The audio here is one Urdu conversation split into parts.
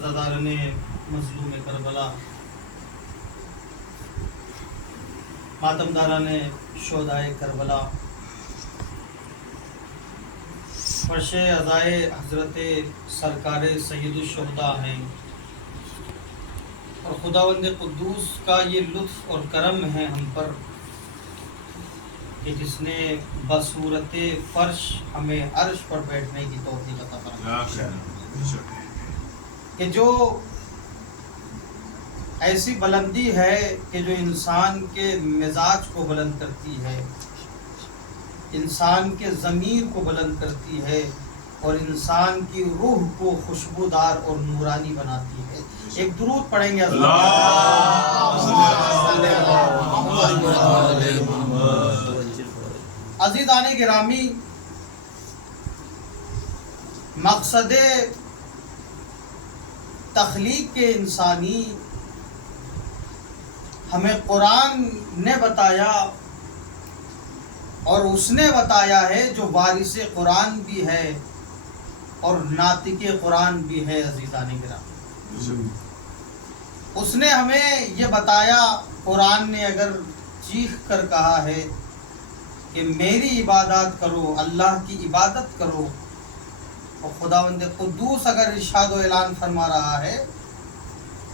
عزاداران مظلوم کربلا، ماتمداران شہدائے کربلا، فرش عزائے حضرت سرکار سید الشہداء ہیں، اور خداوند قدوس کا یہ لطف اور کرم ہے ہم پر کہ جس نے بصورت فرش ہمیں عرش پر بیٹھنے کی توفیق عطا فرمائی، کہ جو ایسی بلندی ہے کہ جو انسان کے مزاج کو بلند کرتی ہے، انسان کے ضمیر کو بلند کرتی ہے، اور انسان کی روح کو خوشبودار اور نورانی بناتی ہے۔ ایک درود پڑھیں گے عزیزان گرامی، مقصد تخلیق کے انسانی ہمیں قرآن نے بتایا، اور اس نے بتایا ہے جو وارث قرآن بھی ہے اور ناطق قرآن بھی ہے۔ عزیزان گرامی، اس نے ہمیں یہ بتایا، قرآن نے اگر چیخ کر کہا ہے کہ میری عبادت کرو، اللہ کی عبادت کرو، اور خداوند قدوس اگر ارشاد و اعلان فرما رہا ہے،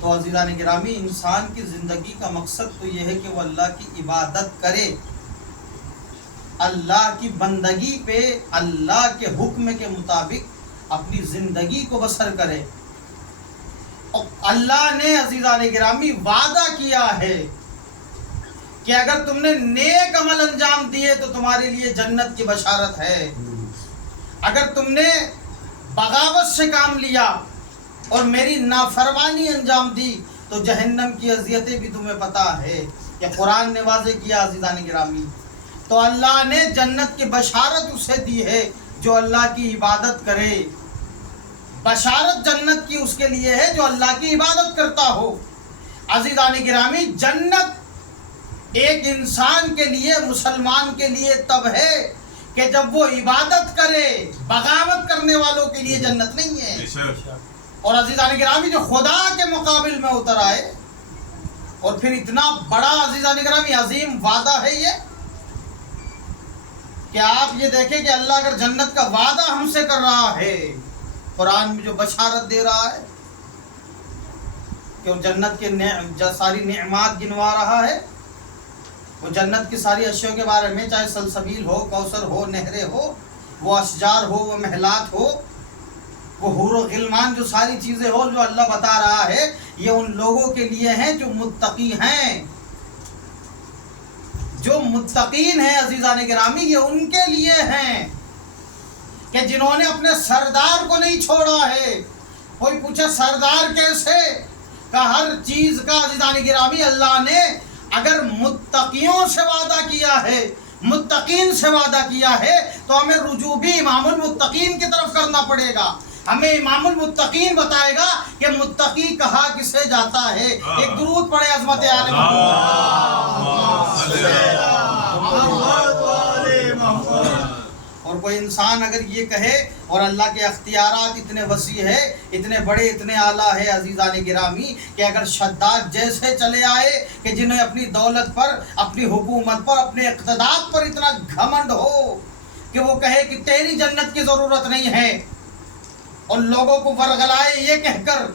تو عزیزان گرامی انسان کی زندگی کا مقصد تو یہ ہے کہ وہ اللہ کی عبادت کرے، اللہ کی بندگی پہ اللہ کے حکم کے مطابق اپنی زندگی کو بسر کرے۔ اور اللہ نے عزیزان گرامی وعدہ کیا ہے کہ اگر تم نے نیک عمل انجام دیے تو تمہارے لیے جنت کی بشارت ہے، اگر تم نے بغاوت سے کام لیا اور میری نافرمانی انجام دی تو جہنم کی اذیتیں بھی تمہیں پتہ ہے، کہ قرآن نے واضح کیا۔ عزیزان گرامی، تو اللہ نے جنت کی بشارت اسے دی ہے جو اللہ کی عبادت کرے۔ بشارت جنت کی اس کے لیے ہے جو اللہ کی عبادت کرتا ہو۔ عزیزان گرامی، جنت ایک انسان کے لیے، مسلمان کے لیے تب ہے کہ جب وہ عبادت کرے، بغاوت کرنے والوں کے لیے جنت نہیں ہے۔ اور عزیزان گرامی، جو خدا کے مقابل میں اتر آئے، اور پھر اتنا بڑا عزیزان گرامی عظیم وعدہ ہے یہ، کہ آپ یہ دیکھیں کہ اللہ اگر جنت کا وعدہ ہم سے کر رہا ہے، قرآن میں جو بشارت دے رہا ہے کہ وہ جنت کے ساری نعمات گنوا رہا ہے، وہ جنت کی ساری اشیاء کے بارے میں، چاہے سلسبیل ہو، کوثر ہو، نہریں ہو، وہ اشجار ہو، وہ محلات ہو، وہ حور و غلمان، جو ساری چیزیں ہو جو اللہ بتا رہا ہے، یہ ان لوگوں کے لیے ہیں جو متقی ہیں، جو متقین ہیں۔ عزیزان گرامی، یہ ان کے لیے ہیں کہ جنہوں نے اپنے سردار کو نہیں چھوڑا ہے۔ کوئی پوچھے سردار کیسے؟ کہ ہر چیز کا عزیزان گرامی اللہ نے اگر متقیوں سے وعدہ کیا ہے، متقین سے وعدہ کیا ہے، تو ہمیں رجوع بھی امام المتقین کی طرف کرنا پڑے گا۔ ہمیں امام المتقین بتائے گا کہ متقی کہا کسے جاتا ہے۔ ایک درود پڑھے عظمت عالم۔ اور کوئی انسان اگر یہ کہے، اور اللہ کے اختیارات اتنے وسیع ہے، اتنے بڑے، اتنے اعلیٰ ہے عزیزان گرامی، کہ اگر شداد جیسے چلے آئے کہ جنہیں اپنی دولت پر، اپنی حکومت پر، اپنے اقتدار پر اتنا گھمنڈ ہو کہ وہ کہے کہ تیری جنت کی ضرورت نہیں ہے، اور لوگوں کو ورغلائے یہ کہہ کر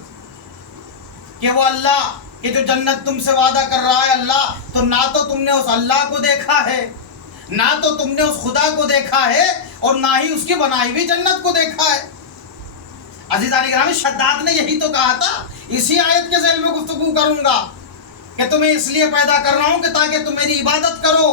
کہ وہ اللہ کہ جو جنت تم سے وعدہ کر رہا ہے اللہ، تو نہ تو تم نے اس اللہ کو دیکھا ہے، نہ تو تم نے اس خدا کو دیکھا ہے، اور نہ ہی اس کی بنائی ہوئی جنت کو دیکھا ہے۔ عزیزان گرامی، شداد نے یہی تو کہا تھا، اسی آیت کے ذیل میں گفتگو کروں گا کہ تمہیں اس لیے پیدا کر رہا ہوں کہ تاکہ تم میری عبادت کرو،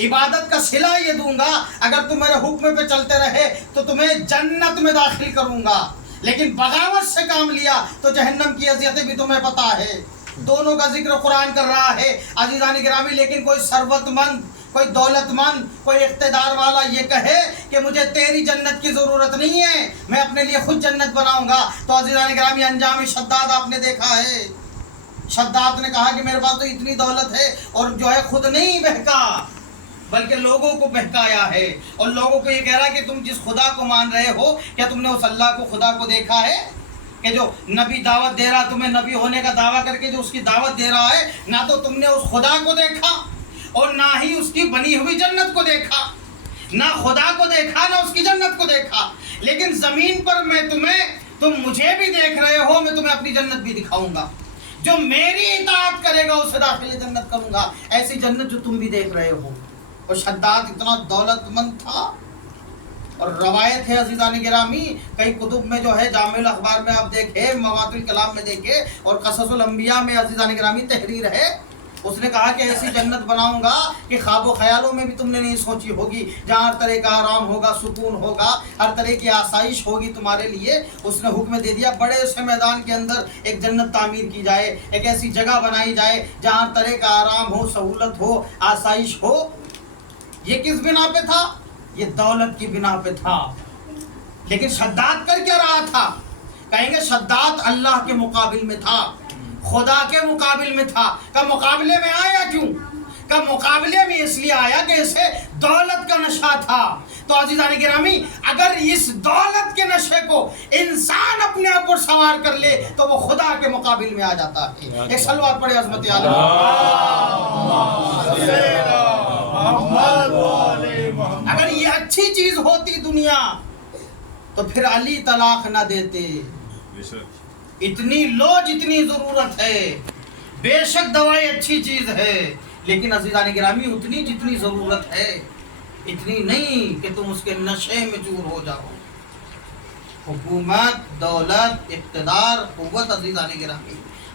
عبادت کا صلہ یہ دوں گا، اگر تم میرے حکم پہ چلتے رہے تو تمہیں جنت میں داخل کروں گا، لیکن بغاوت سے کام لیا تو جہنم کی اذیتیں بھی تمہیں پتہ ہے۔ دونوں کا ذکر قرآن کر رہا ہے عزیزان گرامی، لیکن کوئی ثروت مند، کوئی دولت مند، کوئی اقتدار والا یہ کہے کہ مجھے تیری جنت کی ضرورت نہیں ہے، میں اپنے لیے خود جنت بناؤں گا، تو عزیزان گرامی انجام شداد آپ نے دیکھا ہے۔ شداد نے کہا کہ میرے پاس تو اتنی دولت ہے، اور جو ہے خود نہیں بہکا بلکہ لوگوں کو بہکایا ہے، اور لوگوں کو یہ کہہ رہا ہے کہ تم جس خدا کو مان رہے ہو، کیا تم نے اس اللہ کو، خدا کو دیکھا ہے؟ کہ جو نبی دعوت دے رہا، تمہیں نبی ہونے کا دعویٰ کر کے جو اس کی دعوت دے رہا ہے، نہ تو تم نے اس خدا کو دیکھا اور نہ ہی اس کی بنی ہوئی جنت کو دیکھا، نہ خدا کو دیکھا نہ اس کی جنت کو دیکھا، لیکن زمین پر تم مجھے بھی دیکھ رہے ہو، میں تمہیں اپنی جنت بھی دکھاؤں گا، جو میری اطاعت کرے گا اسے داخل جنت کروں گا، ایسی جنت جو تم بھی دیکھ رہے ہو۔ اور شداد اتنا دولت مند تھا، اور روایت ہے عزیزان گرامی، کئی کتب میں جو ہے، جامع الاخبار میں آپ دیکھیں، مواد الکلام میں دیکھیں، اور قصص الانبیاء میں عزیزان گرامی تحریر ہے، اس نے کہا کہ ایسی جنت بناؤں گا کہ خواب و خیالوں میں بھی تم نے نہیں سوچی ہوگی، جہاں ہر طرح کا آرام ہوگا، سکون ہوگا، ہر طرح کی آسائش ہوگی تمہارے لیے۔ اس نے حکم دے دیا بڑے سے میدان کے اندر ایک جنت تعمیر کی جائے، ایک ایسی جگہ بنائی جائے جہاں ہر طرح کا آرام ہو، سہولت ہو، آسائش ہو۔ یہ کس بنا پہ تھا؟ یہ دولت کی بنا پہ تھا۔ لیکن شداد کر کیا رہا تھا؟ کہیں گے شداد اللہ کے مقابل میں تھا، خدا کے مقابل میں تھا۔ کا مقابلے میں آیا کیوں؟ کا مقابلے میں اس لیے آیا کہ اسے دولت کا نشہ تھا۔ تو عزیزان گرامی، اگر اس دولت کے نشے کو انسان اپنے اوپر سوار کر لے تو وہ خدا کے مقابل میں آ جاتا ہے۔ ایک صلوات پڑھے عظمت عالم۔ اگر یہ اچھی چیز ہوتی دنیا تو پھر علی طلاق نہ دیتے۔ اتنی لو جتنی ضرورت ہے، بے شک دوائی اچھی چیز ہے، لیکن عزیزان گرامی اتنی جتنی ضرورت ہے، اتنی نہیں کہ تم اس کے نشے میں چور ہو جاؤ۔ حکومت، دولت، اقتدار، قوت، عزیزان گرامی،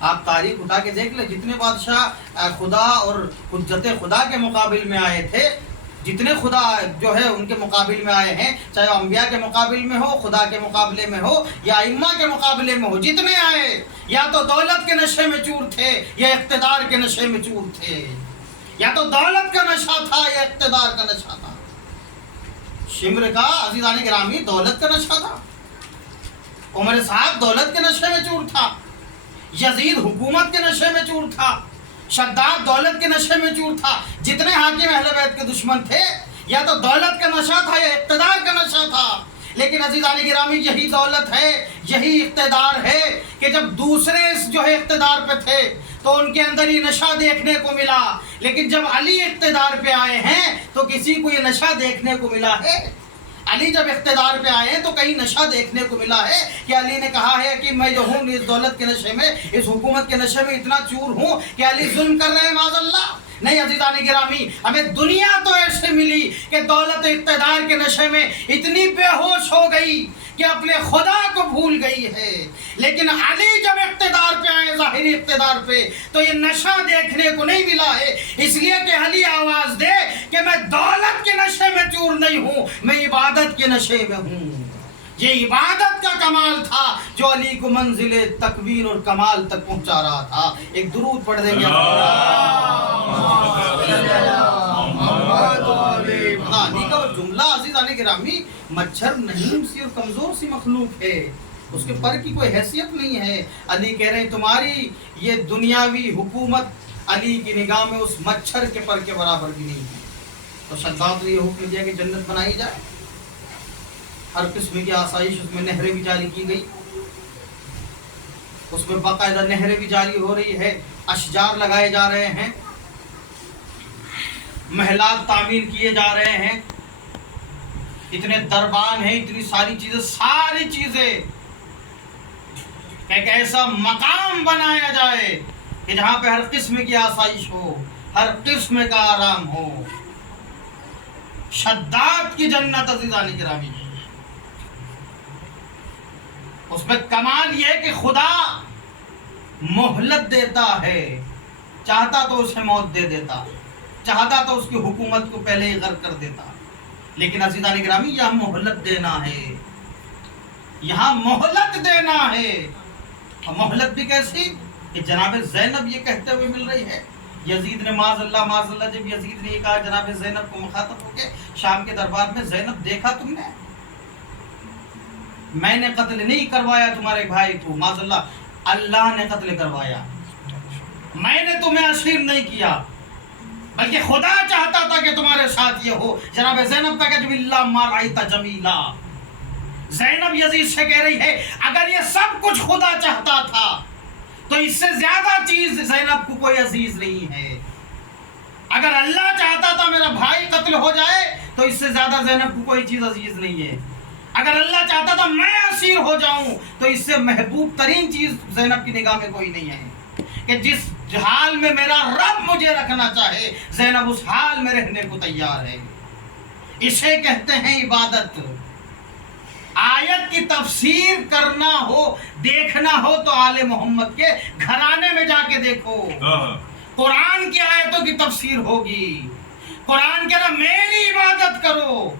آپ تاریخ اٹھا کے دیکھ لیں، جتنے بادشاہ خدا اور حجت خدا کے مقابل میں آئے تھے، جتنے خدا جو ہے ان کے مقابل میں آئے ہیں، چاہے وہ انبیاء کے مقابل میں ہو، خدا کے مقابلے میں ہو، یا ائمہ کے مقابلے میں ہو، جتنے آئے یا تو دولت کے نشے میں چور تھے یا اقتدار کے نشے میں چور تھے، یا تو دولت کا نشہ تھا یا اقتدار کا نشہ تھا۔ شمر کا عزیزان گرامی دولت کا نشہ تھا، عمر صاحب دولت کے نشے میں چور تھا، یزید حکومت کے نشے میں چور تھا، شداد دولت کے نشے میں چور تھا۔ جتنے حاکم اہل بیت کے دشمن تھے، یا تو دولت کا نشہ تھا یا اقتدار کا نشہ تھا۔ لیکن عزیزان گرامی یہی دولت ہے، یہی اقتدار ہے کہ جب دوسرے جو ہے اقتدار پہ تھے تو ان کے اندر یہ نشہ دیکھنے کو ملا، لیکن جب علی اقتدار پہ آئے ہیں تو کسی کو یہ نشہ دیکھنے کو ملا ہے؟ علی جب اقتدار پہ آئے ہیں تو کہیں نشہ دیکھنے کو ملا ہے کہ علی نے کہا ہے کہ میں جو ہوں اس دولت کے نشے میں، اس حکومت کے نشے میں اتنا چور ہوں کہ علی ظلم کر رہے ہیں معاذ اللہ؟ نہیں عزیزان گرامی، ہمیں دنیا تو ایسے ملی کہ دولت اقتدار کے نشے میں اتنی بے ہوش ہو گئی کہ اپنے خدا کو بھول گئی ہے۔ لیکن علی جب اقتدار پہ آئے، ظاہری اقتدار پہ، تو یہ نشہ دیکھنے کو نہیں ملا ہے، اس لیے کہ علی آواز دے کہ میں دولت کے نشے میں چور نہیں ہوں، میں عبادت کے نشے میں ہوں۔ یہ عبادت کا کمال تھا جو علی کو منزل تکوین اور کمال تک پہنچا رہا تھا۔ ایک درود پڑھ دیں گے۔ علی کا جملہ عزیزان گرامی، مچھر نہیں سی اور کمزور سی مخلوق ہے، اس کے پر کی کوئی حیثیت نہیں ہے۔ علی کہہ رہے ہیں تمہاری یہ دنیاوی حکومت علی کی نگاہ میں اس مچھر کے پر کے برابر بھی نہیں ہے۔ تو شداد نے یہ حکم دیا کہ جنت بنائی جائے، ہر قسم کی آسائش، اس میں نہریں بھی جاری کی گئی، اس میں باقاعدہ نہریں بھی جاری ہو رہی ہے، اشجار لگائے جا رہے ہیں، محلات تعمیر کیے جا رہے ہیں، اتنے دربان ہیں، اتنی ساری چیزیں ایک ایسا مقام بنایا جائے کہ جہاں پہ ہر قسم کی آسائش ہو، ہر قسم کا آرام ہو۔ شداد کی جنت عزیزان گرامی، اس میں کمال یہ کہ خدا مہلت دیتا ہے، چاہتا تو اسے موت دے دیتا، چاہتا تو اس کی حکومت کو پہلے ہی غرق کر دیتا، لیکن عزیزان گرامی یہاں مہلت دینا ہے، یہاں مہلت دینا ہے۔ اور مہلت بھی کیسی کہ جناب زینب یہ کہتے ہوئے مل رہی ہے، یزید نے معاذ اللہ جب یزید نے یہ کہا جناب زینب کو مخاطب ہو کے شام کے دربار میں، زینب دیکھا تم نے، میں نے قتل نہیں کروایا تمہارے بھائی کو، معاذ اللہ نے قتل کروایا، میں نے تمہیں اسیر نہیں کیا، بلکہ خدا چاہتا تھا کہ تمہارے ساتھ یہ ہو۔ جناب زینب کا کہ اللہ ما رأیت جمیلا، زینب یزید سے کہہ رہی ہے اگر یہ سب کچھ خدا چاہتا تھا تو اس سے زیادہ چیز زینب کو کوئی عزیز نہیں ہے. اگر اللہ چاہتا تھا میرا بھائی قتل ہو جائے تو اس سے زیادہ زینب کو کوئی چیز عزیز نہیں ہے. اگر اللہ چاہتا تھا میں اسیر ہو جاؤں تو اس سے محبوب ترین چیز زینب کی نگاہ میں کوئی نہیں ہے کہ جس حال میں میرا رب مجھے رکھنا چاہے زینب اس حال میں رہنے کو تیار ہے. اسے کہتے ہیں عبادت. آیت کی تفسیر کرنا ہو دیکھنا ہو تو آل محمد کے گھرانے میں جا کے دیکھو. قرآن کی آیتوں کی تفسیر ہوگی. قرآن کہہ رہا میری عبادت کرو,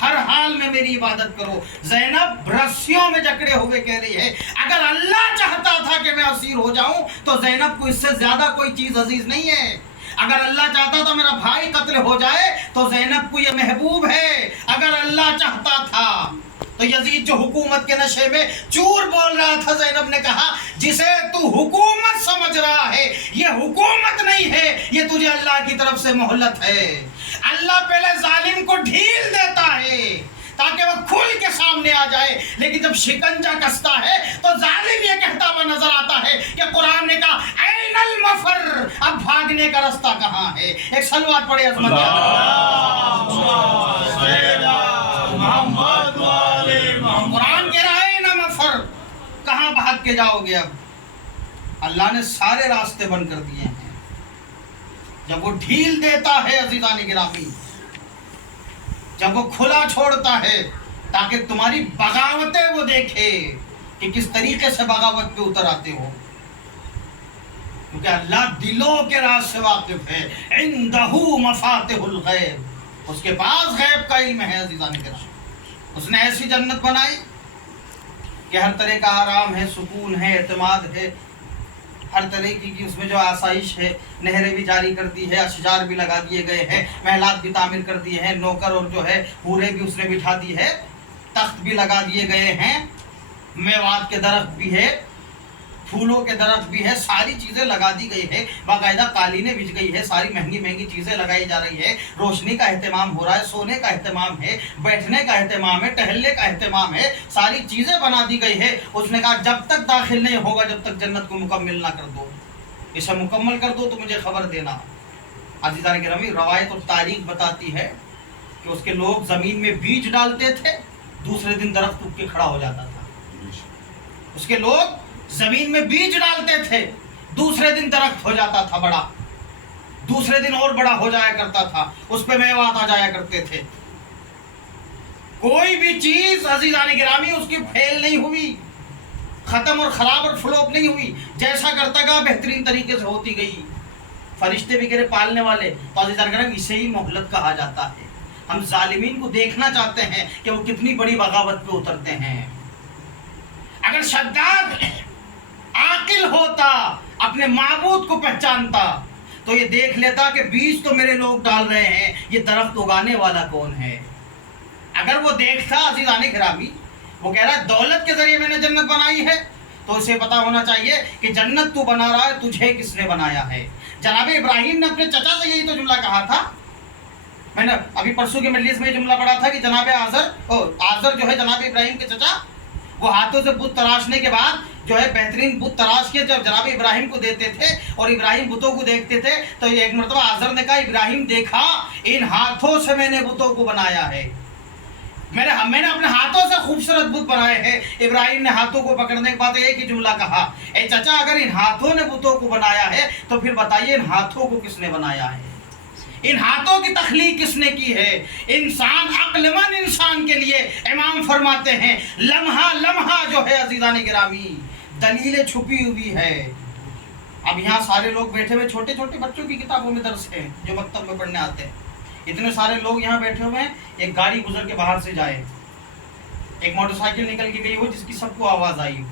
ہر حال میں میری عبادت کرو. زینب رسیوں میں جکڑے ہوئے کہہ رہی ہے اگر اللہ چاہتا تھا کہ میں اسیر ہو جاؤں تو زینب کو اس سے زیادہ کوئی چیز عزیز نہیں ہے. اگر اللہ چاہتا تھا میرا بھائی قتل ہو جائے تو زینب کو یہ محبوب ہے. اگر اللہ چاہتا تھا تو یزید جو حکومت کے نشے میں چور بول رہا تھا, زینب نے کہا جسے تو حکومت سمجھ رہا ہے یہ حکومت نہیں ہے, یہ تجھے اللہ کی طرف سے مہلت ہے. اللہ پہلے ظالم کو ڈھیل دیتا ہے تاکہ وہ کھل کے سامنے آ جائے, لیکن جب شکنجہ کستا ہے تو ظالم یہ کہتا ہوا نظر آتا ہے کہ قرآن نے کہا این المفر, اب بھاگنے کا رستہ کہاں ہے. ایک صلوات پڑھے عظمت قرآن کہہ رہا ہے نا مفر, کہاں بھاگ کے جاؤ گے. اب اللہ نے سارے راستے بند کر دیے ہیں. جب وہ ڈھیل دیتا ہے عزیزان گرامی, جب وہ کھلا چھوڑتا ہے تاکہ تمہاری بغاوتیں وہ دیکھے کہ کس طریقے سے بغاوت پہ اتر آتے ہو, کیونکہ اللہ دلوں کے راز سے واقف ہے. عندہ مفاتح الغیب, اس کے پاس غیب کا علم ہے. عزیزان گرامی اس نے ایسی جنت بنائی کہ ہر طرح کا آرام ہے, سکون ہے, اعتماد ہے, ہر طرح کی اس میں جو آسائش ہے. نہریں بھی جاری کر دی ہے, اشجار بھی لگا دیے گئے ہیں, محلات بھی تعمیر کر دیے ہیں, نوکر اور جو ہے حوریں بھی اس نے بٹھا دی ہے, تخت بھی لگا دیے گئے ہیں, میوات کے درخت بھی ہے, پھولوں کے درخت بھی ہے, ساری چیزیں لگا دی گئی ہے. باقاعدہ قالینیں بچ گئی ہے, ساری مہنگی مہنگی چیزیں لگائی جا رہی ہے. روشنی کا اہتمام ہو رہا ہے, سونے کا اہتمام ہے, بیٹھنے کا اہتمام ہے, ٹہلنے کا اہتمام ہے, ساری چیزیں بنا دی گئی ہے. اس نے کہا جب تک داخل نہیں ہوگا جب تک جنت کو مکمل نہ کر دو, اسے مکمل کر دو تو مجھے خبر دینا. عزیزان گرامی روایت اور تاریخ بتاتی ہے کہ اس کے لوگ زمین میں بیج ڈالتے تھے, دوسرے دن درخت اٹھ کے کھڑا ہو جاتا تھا. اس کے لوگ زمین میں بیج ڈالتے تھے, دوسرے دن درخت ہو جاتا تھا بڑا, دوسرے دن اور بڑا ہو جایا کرتا تھا, اس پہ میوات آ جایا کرتے تھے. کوئی بھی چیز عزیزان گرامی اس کی پھیل نہیں ہوئی, ختم اور خراب اور فلوپ نہیں ہوئی, جیسا کرتا گیا بہترین طریقے سے ہوتی گئی. فرشتے بھی کرے پالنے والے, تو عزیزان گرامی اسے ہی مہلت کہا جاتا ہے. ہم ظالمین کو دیکھنا چاہتے ہیں کہ وہ کتنی بڑی بغاوت پہ اترتے ہیں. اگر شداد عاقل ہوتا, اپنے معبود کو پہچانتا, تو یہ دیکھ لیتا کہ بیج تو میرے لوگ ڈال رہے ہیں, یہ درخت اگانے والا کون ہے. اگر وہ دیکھتا عزیزان گرامی, وہ کہہ رہا ہے دولت کے ذریعے میں نے جنت بنائی ہے, تو اسے پتا ہونا چاہیے کہ جنت تو بنا رہا ہے, تجھے کس نے بنایا ہے. جناب ابراہیم نے اپنے چچا سے یہی تو جملہ کہا تھا. میں نے ابھی پرسوں کی مجلس میں یہ جملہ پڑھا تھا کہ جناب آزر جو ہے جناب ابراہیم کے چچا, وہ ہاتھوں سے بت تراشنے کے بعد جو ہے بہترین بت تراش کے جب جناب ابراہیم کو دیتے تھے اور ابراہیم بتوں کو دیکھتے تھے, تو ایک مرتبہ آزر نے کہا ابراہیم دیکھا ان ہاتھوں سے میں نے بتوں کو بنایا ہے, میں نے اپنے ہاتھوں سے خوبصورت بت بنائے ہیں. ابراہیم نے ہاتھوں کو پکڑنے کے بعد ایک ہی جملہ کہا, اے چچا اگر ان ہاتھوں نے بتوں کو بنایا ہے تو پھر بتائیے ان ہاتھوں کو کس نے بنایا ہے, ان ہاتھوں کی تخلیق کس نے کی ہے. انسان عقل مند انسان کے لیے امام فرماتے ہیں لمحہ لمحہ جو ہے عزیزان گرامی دلیلیں چھپی ہوئی ہے. اب یہاں سارے لوگ بیٹھے ہوئے, چھوٹے چھوٹے بچوں کی کتابوں میں درس ہیں جو مکتب میں پڑھنے آتے ہیں, اتنے سارے لوگ یہاں بیٹھے ہوئے ہیں. ایک گاڑی گزر کے باہر سے جائے, ایک موٹر سائیکل نکل کے گئی ہو جس کی سب کو آواز آئی ہو,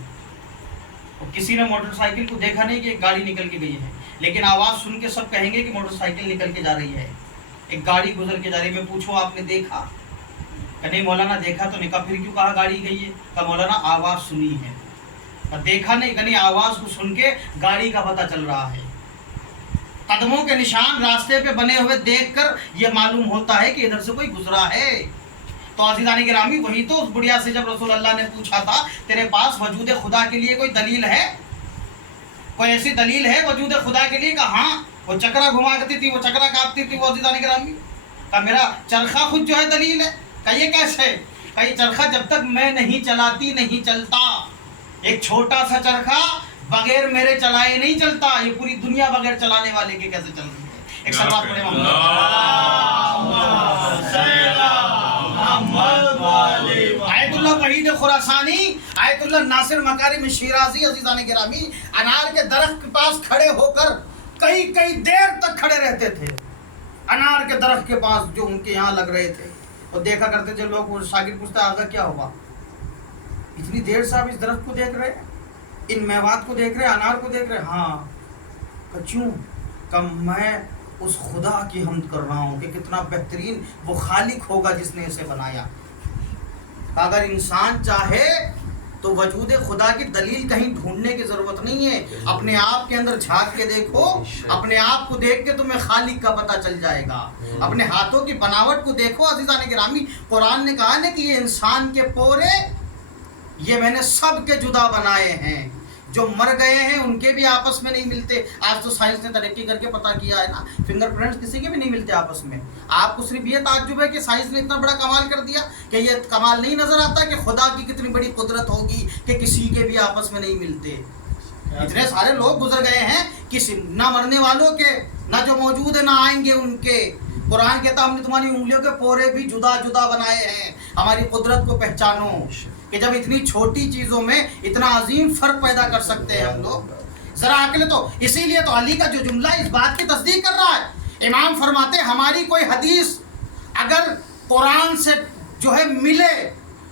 اور کسی نے موٹر سائیکل کو دیکھا نہیں کہ ایک گاڑی نکل کے گئی ہے, لیکن آواز سن کے سب کہیں گے کہ موٹر سائیکل نکل کے جا رہی ہے, ایک گاڑی گزر کے جا رہی ہے. میں پوچھو آپ نے دیکھا کہ نہیں مولانا دیکھا تو نہیں. کہا پھر کیوں کہا گاڑی گئی ہے؟ کہا مولانا آواز سنی ہے, اور دیکھا نہیں, کہ نہیں آواز کو سن کے گاڑی کا پتہ چل رہا ہے. قدموں کے نشان راستے پہ بنے ہوئے دیکھ کر یہ معلوم ہوتا ہے کہ ادھر سے کوئی گزرا ہے. تو عزیزان گرامی وہی تو اس بڑھیا سے جب رسول اللہ نے پوچھا تھا تیرے پاس وجود خدا کے لیے کوئی دلیل ہے، کوئی ایسی دلیل ہے وجود خدا کے لیے؟ کہا ہاں، وہ چکرا گھما کرتی تھی، وہ چکرا کاٹتی تھی وہ عزیزان گرامی، کہا میرا چرخا خود جو ہے دلیل ہے۔ کہا یہ کیسے؟ کہا یہ چرخا جب تک میں نہیں چلاتی نہیں چلتا، ایک چھوٹا سا چرخا بغیر میرے چلائے نہیں چلتا، یہ پوری دنیا بغیر چلانے والے کے کیسے چل رہی ہے؟ ایک سلوات پڑھیں آیت اللہ وحید خراسانی، آیت اللہ ناصر مکارم شیرازی عزیزان گرامی انار کے درخت کے پاس کھڑے ہو کر کئی دیر تک کھڑے رہتے تھے، انار کے درخت کے پاس جو ان کے یہاں لگ رہے تھے، اور دیکھا کرتے تھے لوگ، وہ شاگرد پوچھتا آگا کیا ہوا، اتنی دیر سے آپ اس درخت کو دیکھ رہے ہیں، ان میوات کو دیکھ رہے ہیں، انار کو دیکھ رہے ہیں؟ ہاں۔ کیوں؟ کہ میں اس خدا کی حمد کر رہا ہوں کہ کتنا بہترین وہ خالق ہوگا جس نے اسے بنایا۔ اگر انسان چاہے تو وجود خدا کی دلیل کہیں ڈھونڈنے کی ضرورت نہیں ہے، اپنے آپ کے اندر جھانک کے دیکھو، اپنے آپ کو دیکھ کے تمہیں خالق کا پتہ چل جائے گا۔ اپنے ہاتھوں کی بناوٹ کو دیکھو عزیزان گرامی، قرآن نے کہا نا کہ یہ انسان کے پورے یہ میں نے سب کے جدا بنائے ہیں، جو مر گئے ہیں ان کے بھی آپس میں نہیں ملتے۔ آج تو سائنس نے ترقی کر کے پتہ کیا ہے نا، فنگر پرنٹس کسی کے بھی نہیں ملتے آپس میں۔ آپ کو صرف یہ تعجب ہے کہ سائنس نے اتنا بڑا کمال کر دیا کہ یہ کمال نہیں نظر آتا کہ خدا کی کتنی بڑی قدرت ہوگی کہ کسی کے بھی آپس میں نہیں ملتے۔ اتنے سارے لوگ گزر گئے ہیں، کسی نہ مرنے والوں کے، نہ جو موجود ہیں نہ آئیں گے ان کے۔ قرآن کہتا ہم نے تمہاری انگلیوں کے پورے بھی جدا جدا بنائے ہیں، ہماری قدرت کو پہچانو کہ جب اتنی چھوٹی چیزوں میں اتنا عظیم فرق پیدا کر سکتے ہیں ہم لوگ، ذرا عقل۔ تو اسی لیے تو علی کا جو جملہ اس بات کی تصدیق کر رہا ہے، امام فرماتے ہیں ہماری کوئی حدیث اگر قرآن سے جو ہے ملے،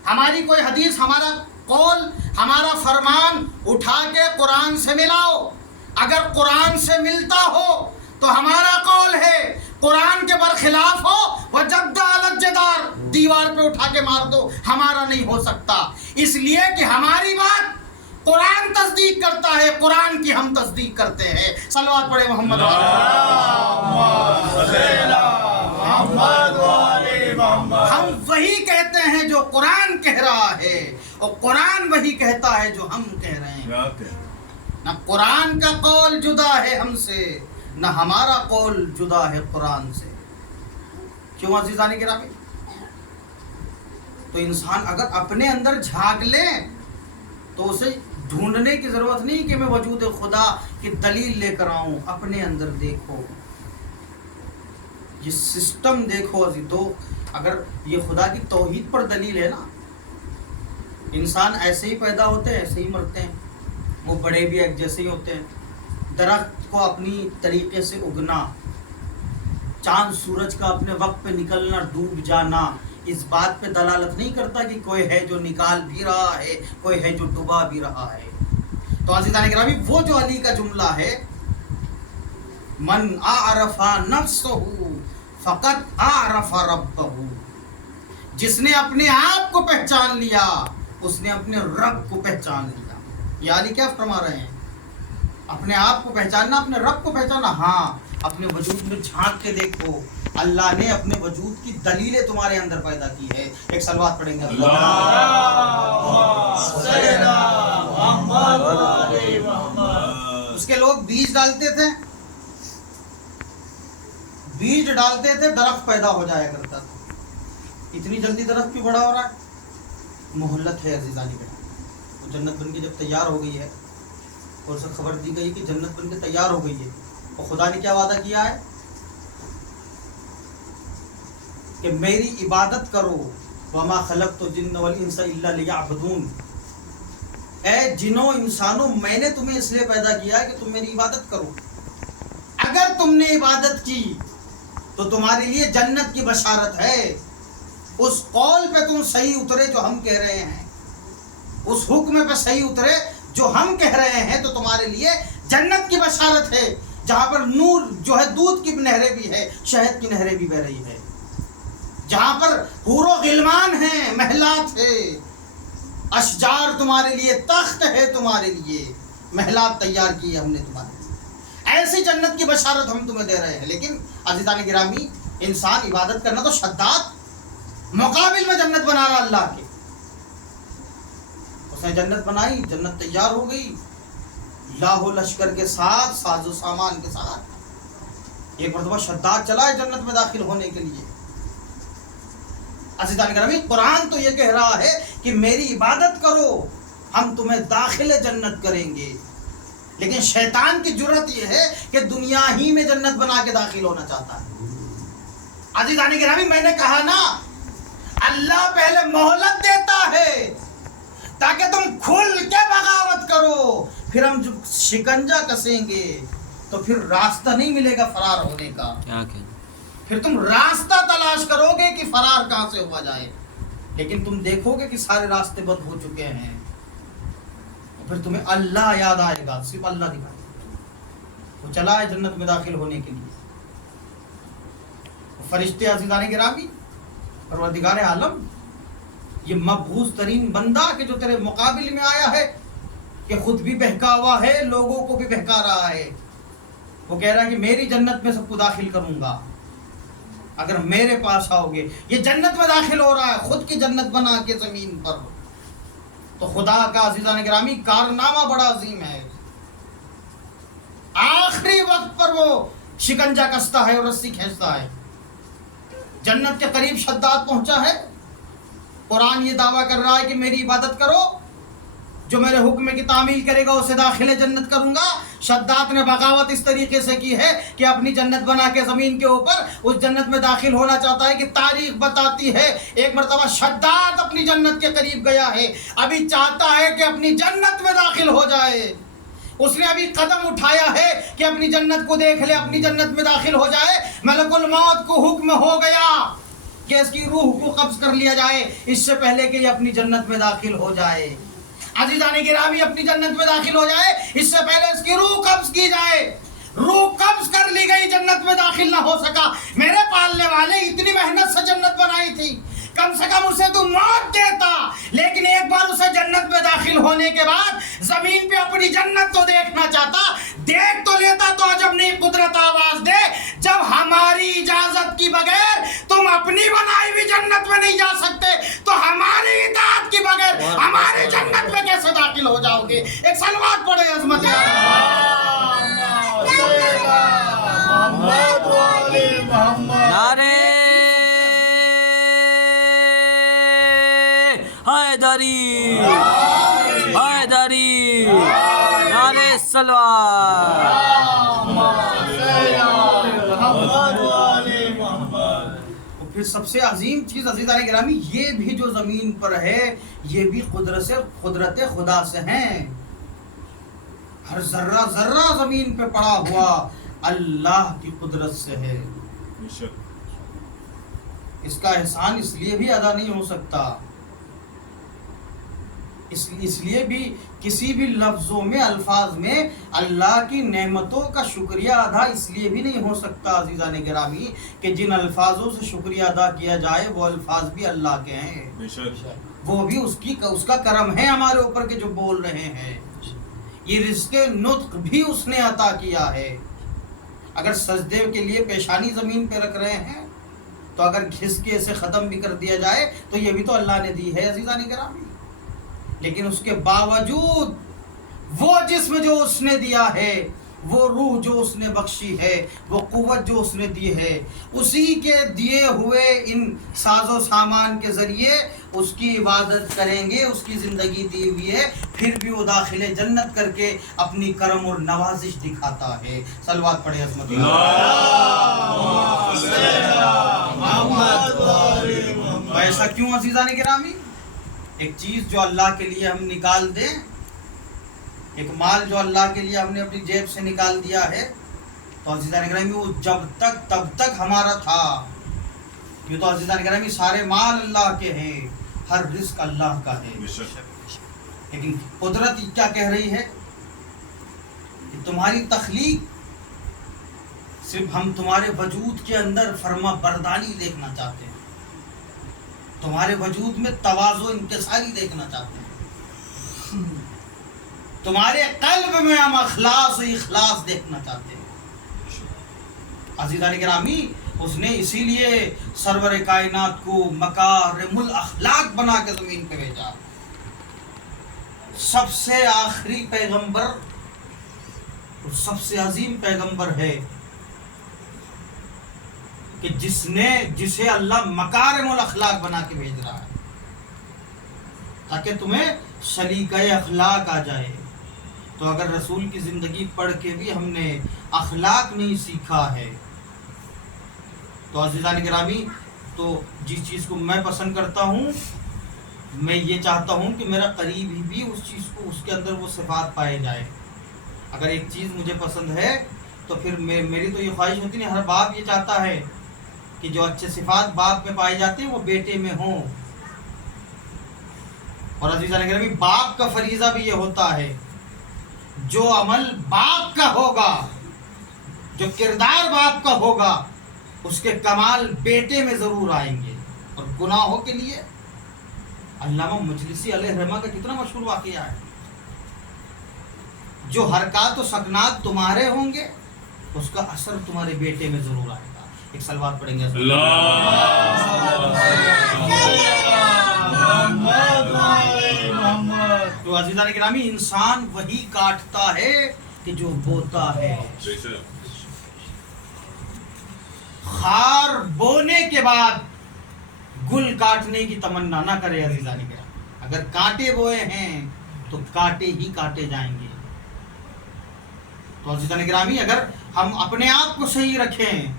ہماری کوئی حدیث، ہمارا قول، ہمارا فرمان اٹھا کے قرآن سے ملاؤ، اگر قرآن سے ملتا ہو تو ہمارا قول ہے، قرآن کے برخلاف ہو وجد علی جدار، دیوار پہ اٹھا کے مار دو، ہمارا نہیں ہو سکتا، اس لیے کہ ہماری بات قرآن تصدیق کرتا ہے، قرآن کی ہم تصدیق کرتے ہیں۔ صلوات پڑھے محمد۔ ہم وہی کہتے ہیں جو قرآن کہہ رہا ہے، اور قرآن وہی کہتا ہے جو ہم کہہ رہے ہیں۔ نہ قرآن کا قول جدا ہے ہم سے، نہ ہمارا قول جدا ہے قرآن سے۔ کیوں عزیزان گرامی؟ تو انسان اگر اپنے اندر جھانک لے تو اسے ڈھونڈنے کی ضرورت نہیں کہ میں وجود خدا کی دلیل لے کر آؤں، اپنے اندر دیکھو، یہ سسٹم دیکھو۔ تو اگر یہ خدا کی توحید پر دلیل ہے نا، انسان ایسے ہی پیدا ہوتے ہیں ایسے ہی مرتے ہیں، وہ بڑے بھی ایک جیسے ہی ہوتے ہیں۔ درخت کو اپنی طریقے سے اگنا، چاند سورج کا اپنے وقت پہ نکلنا ڈوب جانا، اس بات پہ دلالت نہیں کرتا کہ کوئی ہے جو نکال بھی رہا ہے، کوئی ہے جو ڈبا بھی رہا ہے۔ تو عزیزان گرامی وہ جو علی کا جملہ ہے، من اعرف نفسہ فقط اعرف ربہ، جس نے اپنے آپ کو پہچان لیا اس نے اپنے رب کو پہچان لیا۔ یہ علی کیا فرما رہے ہیں؟ اپنے آپ کو پہچاننا، اپنے رب کو پہچاننا۔ ہاں، اپنے وجود میں جھانک کے دیکھو، اللہ نے اپنے وجود کی دلیلیں تمہارے اندر پیدا کی ہے۔ ایک صلوات پڑھیں گے اس کے لوگ بیج ڈالتے تھے، بیج ڈالتے تھے، درخت پیدا ہو جایا کرتا تھا۔ اتنی جلدی درخت کیوں بڑا ہو رہا ہے؟ مہلت ہے عزیزانی بہن۔ وہ جنت بن کے جب تیار ہو گئی ہے اور اسے خبر دی گئی کہ جنت بن کے تیار ہو گئی ہے، اور خدا نے کیا وعدہ کیا ہے کہ میری عبادت کرو، وما خلقت الجن والانس الا لیعبدون۔ اے جنوں انسانوں، میں نے تمہیں اس لیے پیدا کیا ہے کہ تم میری عبادت کرو۔ اگر تم نے عبادت کی تو تمہارے لیے جنت کی بشارت ہے۔ اس قول پہ تم صحیح اترے جو ہم کہہ رہے ہیں، اس حکم پہ صحیح اترے جو ہم کہہ رہے ہیں، تو تمہارے لیے جنت کی بشارت ہے، جہاں پر نور جو ہے دودھ کی نہریں بھی ہے، شہد کی نہریں بھی بہ رہی ہے، جہاں پر حور و غلمان ہیں، محلات ہے، اشجار تمہارے لیے، تخت ہے تمہارے لیے، محلات تیار کی ہے ہم نے تمہارے لیے۔ ایسی جنت کی بشارت ہم تمہیں دے رہے ہیں۔ لیکن عزیزان گرامی، انسان عبادت کرنا تو شداد، مقابل میں جنت بنا رہا اللہ کے. اس نے جنت بنائی, جنت تیار ہو گئی لاہ و لشکر کے ساتھ, ساز و سامان کے ساتھ. ایک مرتبہ شداد چلا ہے جنت میں داخل ہونے کے لیے. عزیزان گرامی, قرآن تو یہ کہہ رہا ہے کہ میری عبادت کرو, ہم تمہیں داخل جنت کریں گے. لیکن شیطان کی جرت یہ ہے کہ دنیا ہی میں جنت بنا کے داخل ہونا چاہتا ہے. عزیزان گرامی, میں نے کہا نا, اللہ پہلے مہلت دیتا ہے تاکہ تم کھل کے بغاوت کرو, پھر ہم جو شکنجا کسیں گے تو پھر راستہ نہیں ملے گا فرار ہونے کا. پھر تم راستہ تلاش کرو گے کہ فرار کہاں سے ہوا جائے, لیکن تم دیکھو گے کہ سارے راستے بند ہو چکے ہیں. پھر تمہیں اللہ یاد آئے گا, صرف اللہ دکھائے گا. وہ چلا ہے جنت میں داخل ہونے کے لیے. فرشتے عزیزان گرامی, پروردگار عالم, یہ مبعوث ترین بندہ کہ جو تیرے مقابل میں آیا ہے, کہ خود بھی بہکا ہوا ہے, لوگوں کو بھی بہکا رہا ہے. وہ کہہ رہا ہے کہ میری جنت میں سب کو داخل کروں گا اگر میرے پاس آؤ گے. یہ جنت میں داخل ہو رہا ہے خود کی جنت بنا کے زمین پر. تو خدا کا عزیزان گرامی کارنامہ بڑا عظیم ہے. آخری وقت پر وہ شکنجا کستا ہے اور رسی کھینچتا ہے. جنت کے قریب شداد پہنچا ہے. قرآن یہ دعویٰ کر رہا ہے کہ میری عبادت کرو, جو میرے حکم کی تعمیل کرے گا اسے داخل جنت کروں گا. شداد نے بغاوت اس طریقے سے کی ہے کہ اپنی جنت بنا کے زمین کے اوپر اس جنت میں داخل ہونا چاہتا ہے کہ تاریخ بتاتی ہے ایک مرتبہ شداد اپنی جنت کے قریب گیا ہے, ابھی چاہتا ہے کہ اپنی جنت میں داخل ہو جائے. اس نے ابھی قدم اٹھایا ہے کہ اپنی جنت کو دیکھ لے, اپنی جنت میں داخل ہو جائے. ملک الموت کو حکم ہو گیا کہ اس کی روح کو قبض کر لیا جائے اس سے پہلے کہ یہ اپنی جنت میں داخل ہو جائے. عزیزان گرامی, اپنی جنت میں داخل ہو جائے اس سے پہلے اس کی روح قبض کی جائے. روح قبض کر لی گئی, جنت میں داخل نہ ہو سکا. میرے پالنے والے اتنی محنت سے جنت بنائی تھی, کم سے کم اسے تو موت دیتا, لیکن ایک بار اسے جنت میں داخل ہونے کے بعد زمین پہ اپنی جنت تو دیکھنا چاہتا. دیکھ تو لیتا تو عجب نہیں, قدرت آواز دے, جب ہماری اجازت کی بغیر تم اپنی بنائی ہوئی جنت میں نہیں جا سکتے تو ہماری اطاعت کی بغیر ہماری جنت میں کیسے داخل ہو جاؤ گے. ایک صلوات پڑھے عظمت نعرے حیدری, حیدری, نعرے سلوات. پھر سب سے عظیم چیز عزیزان گرامی, یہ بھی جو زمین پر ہے یہ بھی قدرت خدا سے ہیں. ہر ذرہ ذرہ زمین پہ پڑا ہوا اللہ کی قدرت سے ہے. اس کا احسان اس لیے بھی ادا نہیں ہو سکتا, اس لیے بھی کسی بھی لفظوں میں, الفاظ میں اللہ کی نعمتوں کا شکریہ ادا اس لیے بھی نہیں ہو سکتا عزیزان گرامی کہ جن الفاظوں سے شکریہ ادا کیا جائے وہ الفاظ بھی اللہ کے ہیں. وہ بھی اس کا کرم ہے ہمارے اوپر کہ جو بول رہے ہیں. یہ رزق نطق بھی اس نے عطا کیا ہے. اگر سجدے کے لیے پیشانی زمین پہ رکھ رہے ہیں تو اگر گھس کے اسے ختم بھی کر دیا جائے تو یہ بھی تو اللہ نے دی ہے عزیزان گرامی. لیکن اس کے باوجود وہ جسم جو اس نے دیا ہے, وہ روح جو اس نے بخشی ہے, وہ قوت جو اس نے دی ہے, اسی کے دیے ہوئے ان ساز و سامان کے ذریعے اس کی عبادت کریں گے. اس کی زندگی دی ہوئی ہے, پھر بھی وہ داخل جنت کر کے اپنی کرم اور نوازش دکھاتا ہے. صلوات پڑھے عظمت اللہ. ایسا کیوں عزیزان گرامی؟ ایک چیز جو اللہ کے لیے ہم نکال دیں, ایک مال جو اللہ کے لیے ہم نے اپنی جیب سے نکال دیا ہے, تو عزیزان گرامی وہ جب تک تب تک ہمارا تھا. یہ تو عزیزان گرامی سارے مال اللہ کے ہیں, ہر رزق اللہ کا ہے. لیکن قدرت کیا کہہ رہی ہے کہ تمہاری تخلیق صرف ہم تمہارے وجود کے اندر فرما برداری دیکھنا چاہتے ہیں, تمہارے وجود میں تواضع انکساری دیکھنا چاہتے ہیں, تمہارے قلب میں ہم اخلاص و اخلاص دیکھنا چاہتے ہیں. عزیزان گرامی اس نے اسی لیے سرور کائنات کو مکارم الاخلاق بنا کے زمین پہ بھیجا. سب سے آخری پیغمبر اور سب سے عظیم پیغمبر ہے کہ جسے اللہ مکارم الاخلاق بنا کے بھیج رہا ہے تاکہ تمہیں سلیقہ اخلاق آ جائے. تو اگر رسول کی زندگی پڑھ کے بھی ہم نے اخلاق نہیں سیکھا ہے تو عزیزان گرامی، تو جس چیز کو میں پسند کرتا ہوں میں یہ چاہتا ہوں کہ میرا قریبی بھی اس چیز کو، اس کے اندر وہ صفات پائے جائے. اگر ایک چیز مجھے پسند ہے تو پھر میری تو یہ خواہش ہوتی نہیں، ہر باپ یہ چاہتا ہے کہ جو اچھے صفات باپ میں پائے جاتے ہیں وہ بیٹے میں ہوں. اور عزیزان گرامی، باپ کا فریضہ بھی یہ ہوتا ہے جو عمل باپ کا ہوگا، جو کردار باپ کا ہوگا، اس کے کمال بیٹے میں ضرور آئیں گے. اور گناہوں کے لیے علامہ مجلسی علیہ الرحمہ کا کتنا مشہور واقعہ ہے، جو حرکات و سکنات تمہارے ہوں گے اس کا اثر تمہارے بیٹے میں ضرور آئے گا. ایک سلوات پڑھیں گے. تو عزیزان گرامی، انسان وہی کاٹتا ہے کہ جو بوتا ہے. خار بونے کے بعد گل کاٹنے کی تمنا نہ کرے عزیزان گرامی. اگر کانٹے بوئے ہیں تو کانٹے ہی کاٹے جائیں گے. تو عزیزان گرامی، اگر ہم اپنے آپ کو صحیح رکھیں،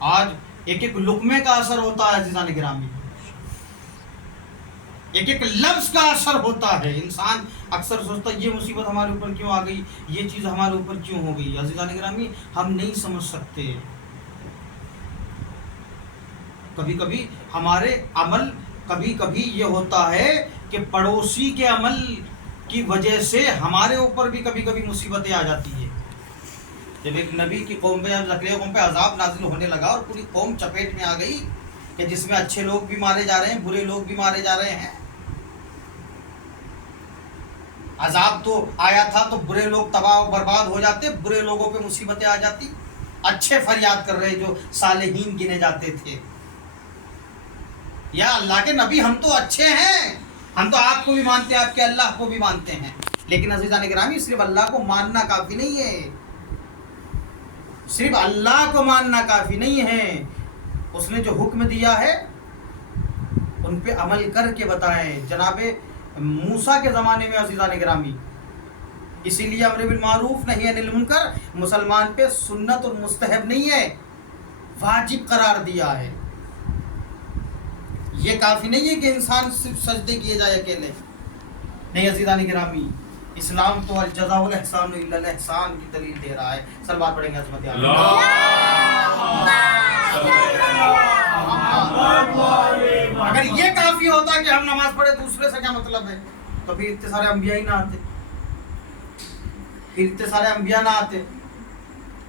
آج ایک ایک لقمے کا اثر ہوتا ہے عزیزان گرامی، ایک ایک لفظ کا اثر ہوتا ہے. انسان اکثر سوچتا ہے یہ مصیبت ہمارے اوپر کیوں آ گئی، یہ چیز ہمارے اوپر کیوں ہو گئی. عزیزان گرامی، ہم نہیں سمجھ سکتے. کبھی کبھی ہمارے عمل، کبھی یہ ہوتا ہے کہ پڑوسی کے عمل کی وجہ سے ہمارے اوپر بھی کبھی مصیبتیں آ جاتی ہیں. جب ایک نبی کی قوم پہ، جب زکریا قوم پہ عذاب نازل ہونے لگا اور پوری قوم چپیٹ میں آ گئی کہ جس میں اچھے لوگ بھی مارے جا رہے ہیں، برے لوگ بھی مارے جا رہے ہیں. عذاب تو آیا تھا تو برے لوگ تباہ و برباد ہو جاتے، برے لوگوں پہ مصیبتیں آ جاتی. اچھے فریاد کر رہے جو صالحین گنے جاتے تھے، یا اللہ کے نبی ہم تو اچھے ہیں، ہم تو آپ کو بھی مانتے ہیں، آپ کے اللہ کو بھی مانتے ہیں. لیکن عزیزان گرامی، صرف اللہ کو ماننا کافی نہیں ہے، صرف اللہ کو ماننا کافی نہیں ہے. اس نے جو حکم دیا ہے ان پہ عمل کر کے بتائیں. جناب موسیٰ کے زمانے میں عزیزان گرامی، اسی لیے امر بالمعروف نہی عن المنکر مسلمان پہ سنت اور مستحب نہیں ہے، واجب قرار دیا ہے. یہ کافی نہیں ہے کہ انسان صرف سجدے کیے جائے اکیلے. نہیں عزیزان گرامی، اسلام تو الجزاء والاحسان الا الاحسان کی دلیل دے رہا ہے. سلوات پڑھیں گے عظمت اگر یہ کافی ہوتا کہ ہم نماز پڑھے دوسرے سے کیا مطلب ہے، تو پھر اتنے سارے انبیاء ہی نہ آتے، پھر اتنے سارے انبیاء نہ آتے.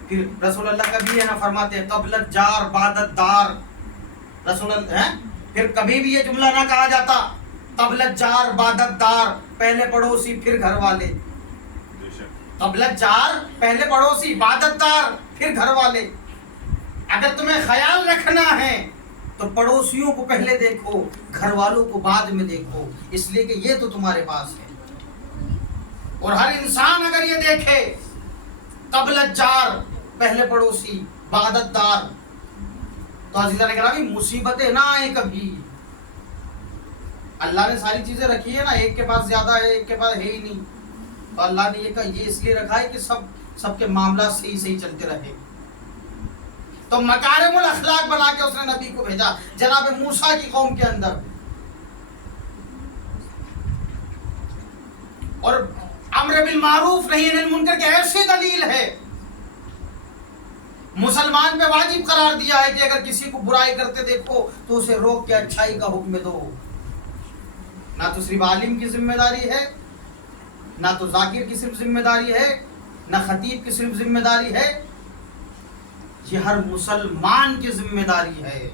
پھر رسول اللہ کا بھی ہے نا، فرماتے ہیں قبل الجار بعد الدار. رسول اللہ پھر کبھی بھی یہ جملہ نہ کہا جاتا قبل الجار بعد الدار، پہلے پڑوسی پھر گھر والے. قبل الجار پہلے پڑوسی، بعد الدار پھر گھر والے. اگر تمہیں خیال رکھنا ہے تو پڑوسیوں کو پہلے دیکھو، گھر والوں کو بعد میں دیکھو، اس لیے کہ یہ تو تمہارے پاس ہے. اور ہر انسان اگر یہ دیکھے قبل الجار پہلے پڑوسی بعد الدار، تو عزیزان گرامی مصیبتیں نہ آئیں کبھی. اللہ نے ساری چیزیں رکھی ہے نا، ایک کے پاس زیادہ ہے ایک کے پاس ہے ہی نہیں، تو اللہ نے یہ اس لیے رکھا ہے کہ سب کے معاملات صحیح چلتے رہے. تو مکارم الاخلاق بنا کے اس نے نبی کو بھیجا جناب موسیٰ کی قوم کے اندر. اور امر بالمعروف نہی عن المنکر کی ایسی دلیل ہے، مسلمان پہ واجب قرار دیا ہے کہ اگر کسی کو برائی کرتے دیکھو تو اسے روک کے اچھائی کا حکم دو. نہ تو صرف عالم کی ذمہ داری ہے، نہ تو ذاکر کی صرف ذمہ داری ہے، نہ خطیب کی صرف ذمہ داری ہے، یہ ہر مسلمان کی ذمہ داری ہے.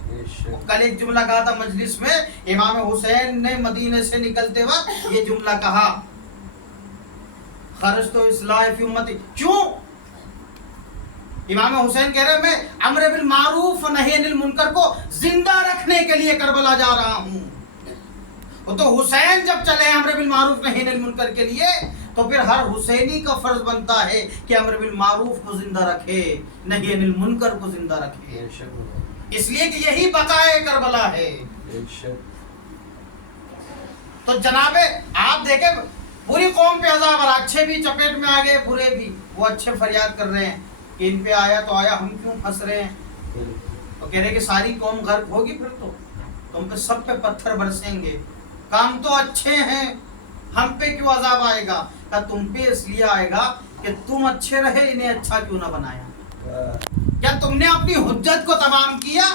کل ایک جملہ کہا تھا مجلس میں، امام حسین نے مدینے سے نکلتے وقت یہ جملہ کہا، خرجت اصلاح فی امتی. کیوں؟ امام حسین کہہ رہے ہیں میں امر بالمعروف و نہی عن المنکر کو زندہ رکھنے کے لیے کربلا جا رہا ہوں. تو حسین جب چلے امر بالمعروف نہی عن المنکر کے لیے تو پھر ہر حسینی کا فرض بنتا ہے کہ امر بالمعروف کو زندہ رکھے, نہی عن المنکر کو زندہ رکھے, اس لیے کہ یہی بقائے کربلا ہے. تو جناب آپ دیکھیں پوری قوم پہ عذاب آ, اچھے بھی چپیٹ میں آ گئے, برے بھی. وہ اچھے فریاد کر رہے ہیں کہ ان پہ آیا تو آیا, ہم کیوں پھنس رہے ہیں. تو کہہ رہے کہ ساری قوم غرق ہوگی پھر تو تم پہ سب پہ پتھر برسیں گے, کام تو اچھے ہیں, ہم پہ کیوں عذاب آئے گا. کہ تم پہ اس لیے آئے گا کہ تم اچھے رہے, انہیں اچھا کیوں نہ بنایا. کیا تم نے اپنی حجت کو تمام کیا؟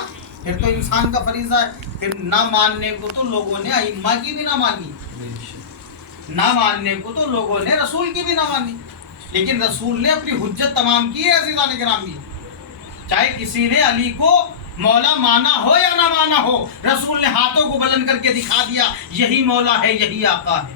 پھر تو انسان کا فریضہ ہے. پھر نہ ماننے کو تو لوگوں نے ائمہ کی بھی نہ مانی, نہ ماننے کو تو لوگوں نے رسول کی بھی نہ مانی, لیکن رسول نے اپنی حجت تمام کی ہے. عزیزان گرامی, چاہے کسی نے علی کو مولا مانا ہو یا نہ مانا ہو, رسول نے ہاتھوں کو بلند کر کے دکھا دیا یہی مولا ہے, یہی آقا ہے.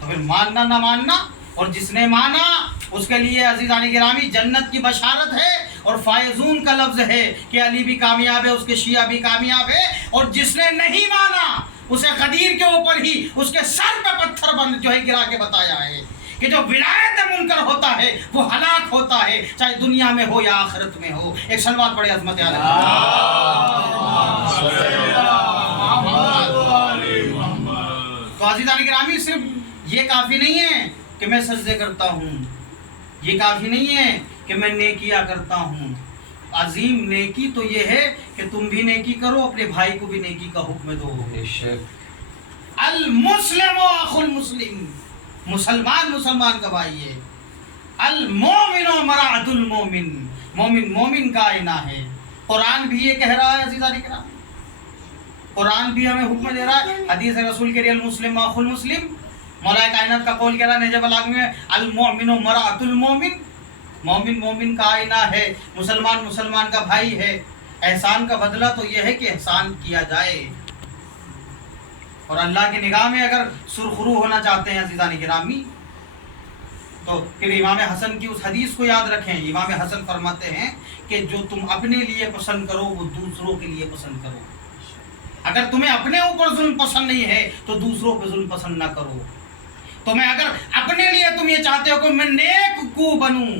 تو پھر ماننا نہ ماننا, اور جس نے مانا اس کے لیے عزیزان گرامی جنت کی بشارت ہے, اور فائزون کا لفظ ہے کہ علی بھی کامیاب ہے, اس کے شیعہ بھی کامیاب ہے. اور جس نے نہیں مانا اسے غدیر کے اوپر ہی اس کے سر پہ پتھر جو ہے گرا کے بتایا ہے کہ جو ولایت منکر ہوتا ہے وہ ہلاک ہوتا ہے, چاہے دنیا میں ہو یا آخرت میں ہو. ایک صلوات پڑھے عظمت علی. تو عزیزان گرامی صرف یہ کافی نہیں ہے کہ میں سجدے کرتا ہوں, یہ کافی نہیں ہے کہ میں نیکیاں کرتا ہوں. عظیم نیکی تو یہ ہے کہ تم بھی نیکی کرو, اپنے بھائی کو بھی نیکی کا حکم دو. المسلم اخو المسلم, مسلمان مسلمان کا بھائی ہے. المومن مرعد المومن, مومن مومن کا آئینہ ہے. قرآن بھی یہ کہہ رہا ہے عزیزان کرام, قرآن بھی ہمیں حکم دے رہا ہے. حدیث رسول کے لیے المسلم اخو المسلم, مولا کائنات کا قول کہہ رہا ہے نجم العالم میں المؤمن مرعد المومن, مومن مومن کا آئینہ ہے, مسلمان مسلمان کا بھائی ہے. احسان کا بدلہ تو یہ ہے کہ احسان کیا جائے, اور اللہ کی نگاہ میں اگر سرخرو ہونا چاہتے ہیں عزیزان گرامی تو پھر امام حسن کی اس حدیث کو یاد رکھیں. امام حسن فرماتے ہیں کہ جو تم اپنے لیے پسند کرو وہ دوسروں کے لیے پسند کرو. اگر تمہیں اپنے اوپر ظلم پسند نہیں ہے تو دوسروں پہ ظلم پسند نہ کرو. تمہیں اگر اپنے لیے تم یہ چاہتے ہو کہ میں نیک کو بنوں,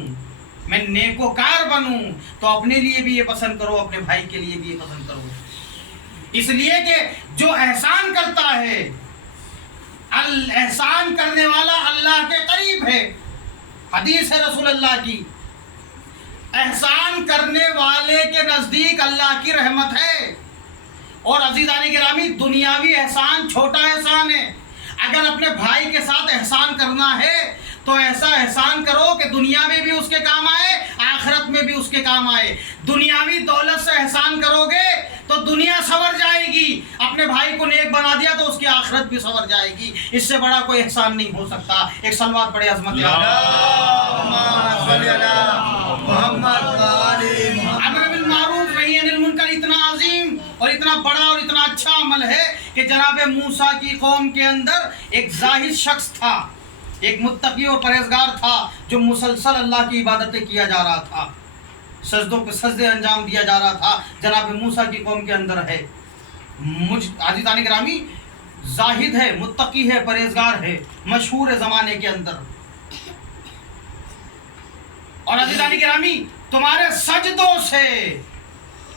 میں نیکوکار بنوں, تو اپنے لیے بھی یہ پسند کرو, اپنے بھائی کے لیے بھی یہ پسند کرو. اس لیے کہ جو احسان کرتا ہے, احسان کرنے والا اللہ کے قریب ہے. حدیث ہے رسول اللہ کی, احسان کرنے والے کے نزدیک اللہ کی رحمت ہے. اور عزیزان گرامی دنیاوی احسان چھوٹا احسان ہے. اگر اپنے بھائی کے ساتھ احسان کرنا ہے تو ایسا احسان کرو کہ دنیا میں بھی اس کے کام آئے, آخرت میں بھی اس کے کام آئے. دنیاوی دولت سے احسان کرو گے تو دنیا سنور جائے گی, اپنے بھائی کو نیک بنا دیا تو اس کی آخرت بھی سنور جائے گی. اس سے بڑا کوئی احسان نہیں ہو سکتا. ایک صلوات پڑھے عظمت امر بالمعروف نہی عن المنکر اتنا عظیم اور اتنا بڑا اور اتنا اچھا عمل ہے کہ جناب موسیٰ کی قوم کے اندر ایک زاہد شخص تھا, ایک متقی اور پرہیزگار تھا جو مسلسل اللہ کی عبادتیں کیا جا رہا تھا, سجدوں پہ سجدے انجام دیا جا رہا تھا. جناب موسیٰ کی قوم کے اندر ہے عزیزان گرامی زاہد ہے, متقی ہے, پرہیزگار ہے, مشہور ہے زمانے کے اندر. اور عزیزان گرامی تمہارے سجدوں سے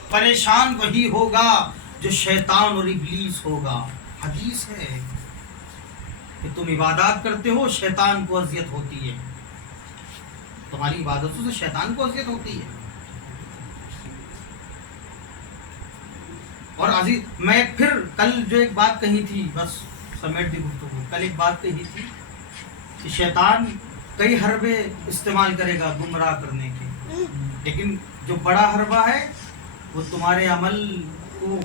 پریشان وہی ہوگا جو شیطان اور ابلیس ہوگا. حدیث ہے کہ تم عبادات کرتے ہو, شیطان کو اذیت ہوتی ہے, تمہاری عبادتوں سے شیطان کو اذیت ہوتی ہے. اور عزیز میں پھر کل جو ایک بات کہی تھی, بس سمیٹ دی گفتگو, کل ایک بات کہی تھی کہ شیطان کئی حربے استعمال کرے گا گمراہ کرنے کے, لیکن جو بڑا حربہ ہے وہ تمہارے عمل کو,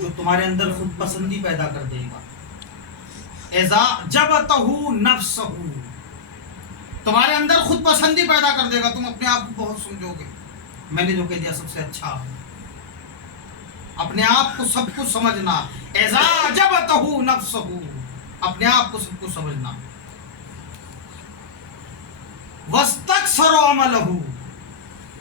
جو تمہارے اندر خود پسندی پیدا کر دے گا. اذا جبتہ نفسہ, تمہارے اندر خود پسندی پیدا کر دے گا. تم اپنے آپ کو بہت سمجھو گے میں نے جو کہہ دیا سب سے اچھا, اپنے آپ کو سب کچھ سمجھنا. اذا جبتہ نفسہ, اپنے آپ کو سب کچھ سمجھنا. واستکثر عملہ,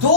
2